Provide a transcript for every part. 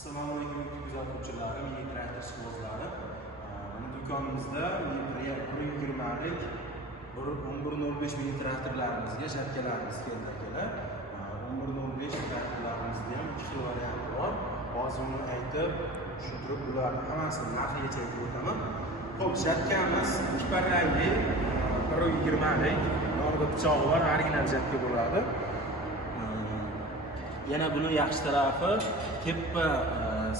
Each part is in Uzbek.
Assalomu alaykum kuzatuvchilarim, Mini Traktor ishqibozlari. Mana do'konimizda 120lik 1105 mini traktorlarimizga shartkalarimiz keldi akalar. 1105 traktorlarimizda ham ikki xil variant bor. Hozir uni aytib, tushuntirib bularni hammasini narxigacha aytib o'taman. Xo'p, shartkamiz ikki parrangli 120lik, yonida pichog'i bor, original shartka bo'ladi. Yana buni yaxshi tarafi tepa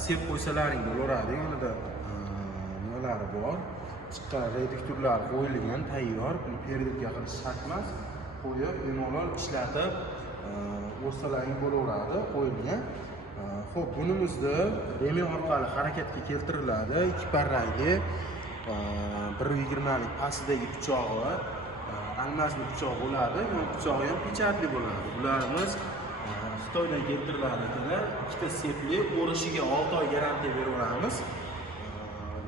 sep qo'ysalaring bo'laveradi. Yonida nimalari bor, chiqqan reduktorlar qo'yilgan, tayyor. Buni periodga qilish shart emas. Qo'yib, bemalol ishlatib o'rsalaring bo'laveradi, qo'yilgan. Xo'p, bunimizda remen orqali harakatga keltiriladi. Ikki parrangli 120lik pastidagi pichog'i almasli pichoq bo'ladi. Yon pichog'i ham pechatli bo'ladi. Bularimiz Xitoydan keltiriladi akalar. Ikkita sepli, o'rishiga 6 oy garantiya beraveramiz.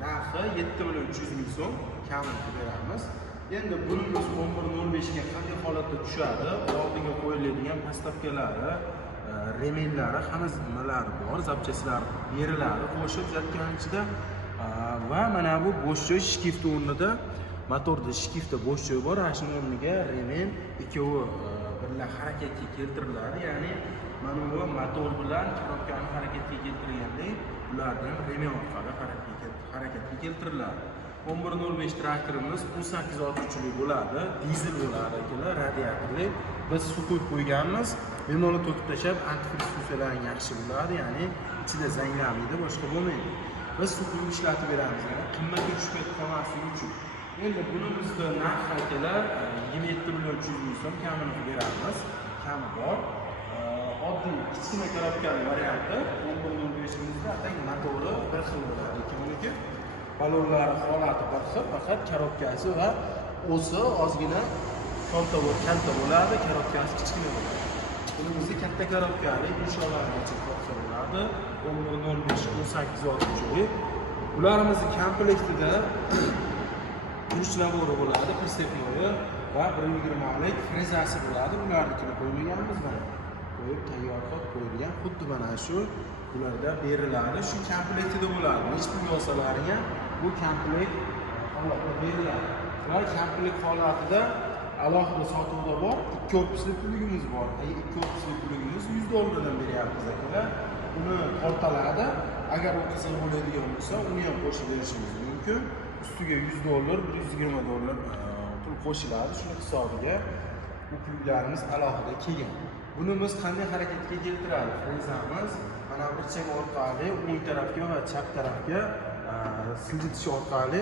Narxi 7.300.000 so'm, kamini beramiz. Endi bunimiz 1105 ga qanday holatda tushadi? Oldiga qo'yiladigan postavkalari, remenlari, hamma nimalari bor, zapchasilari beriladi. Qo'shib jatkaning ichida va mana bu bo'sh joy shkift o'rnida, motorda shkiftda bo'sh joy bor. Ana shuning o'rniga remen ikkovi birga harakatga keltiriladi. Ya'ni mana bu motor bilan korobkani harakatga keltirgandek, ularni ham remen orqali harakatga keltiriladi. 1105 traktorimiz 18 kuchli bo'ladi, dizel bo'ladi akalar, radiatorli. Biz suv quyib qo'yganmiz, bemalol to'kib tashlab, antifriz funksiyalari yaxshi bo'ladi, ya'ni ichida zanglamaydi, boshqa bo'lmaydi. Biz suv quyib ishlatib beramiz, qimmatga tushib qolmasligi uchun. Endi bunimizda narx akalar 27.300.000 so'm, kamini beramiz. Kami bor. Oddiy kichkina korobkali varianti 1105 atang motori bir xil bo'ladi. Ikkiniki balonlari holati bir xil, faqat korobkasi va o'zi ozgina kanta bo'ladi, korobkasi kichkina bo'ladi. Bunimizda katta korobkali, insholargacha korobka bo'ladi. 1105 18 kuchli. Ularimizni komplektida 3 nabori bo'ladi, pritsepnoyi va 120lik frezasi bo'ladi. Bularnikini qo'ymaganmiz mana. Qo'yib tayyor qilib qo'yilgan, xuddi mana shu ularda beriladi. Shu komplektida bo'ladi. Hech pul olsalaring ham bu komplekt holatda beriladi. Va komplekt holatida alohida sotuvda bor, 2 korpusli pulligimiz bor. 2 korpusli pulligimiz $100 beryapmiz akalar. Uni tortaladi. Agar u qiziq bo'ladigan bo'lsa, uni ham qo'shib berishimiz mumkin. Ustiga $100, $120 pul qo'shiladi. Shuni hisobiga bu pullarimiz alohida kelgan. Bunimiz qanday harakatga keltiradi? Frezamiz mana bir chek orqali o'ng tarafga va chap tarafga siljitish orqali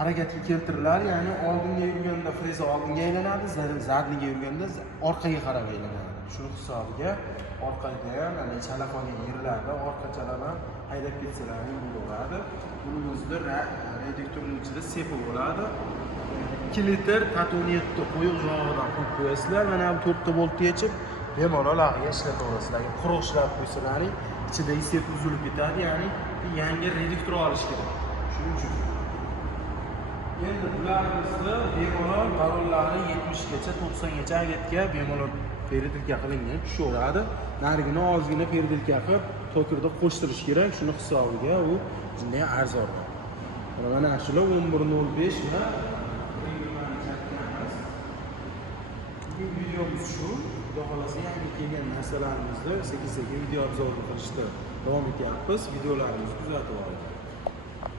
harakatga keltiriladi. Ya'ni oldinga yurganda freza oldinga aylanadi, zadniga yurganda orqaga qarab aylanadi. Shuni hisobiga orqaga ham, mana chala qolgan yerlarda orqa chalani haydab ketsalaring bo'laveradi. Bunimizda reduktorning ichida sepi bo'ladi. 2 litr tatoniyatni qo'yiq yog'idan qo'yib qo'yasizlar. Mana bu 4 ta boltni yechib, bemalol ag'ga ishlatib olasizlar. Quruq ishlab qo'ysalaring, ichidagi sep uzilib ketadi, ya'ni yangi reduktor olish kerak. Shuning uchun. Endi bularimizni bemalol balonlarni 70 gacha, 90 gacha agatga bemalol periodga qilingan tushaveradi. Narigini ozgina periodga qilib, to'kirda qo'shtirish kerak. Shuni hisobiga u judayam arzon. Mana shular 1105 va videomiz shu. Xudo xolasa yangi kelgan narsalarimizni sekin-sekin video obzor qilishda davom etyapmiz. Videolarimizni kuzatib oling.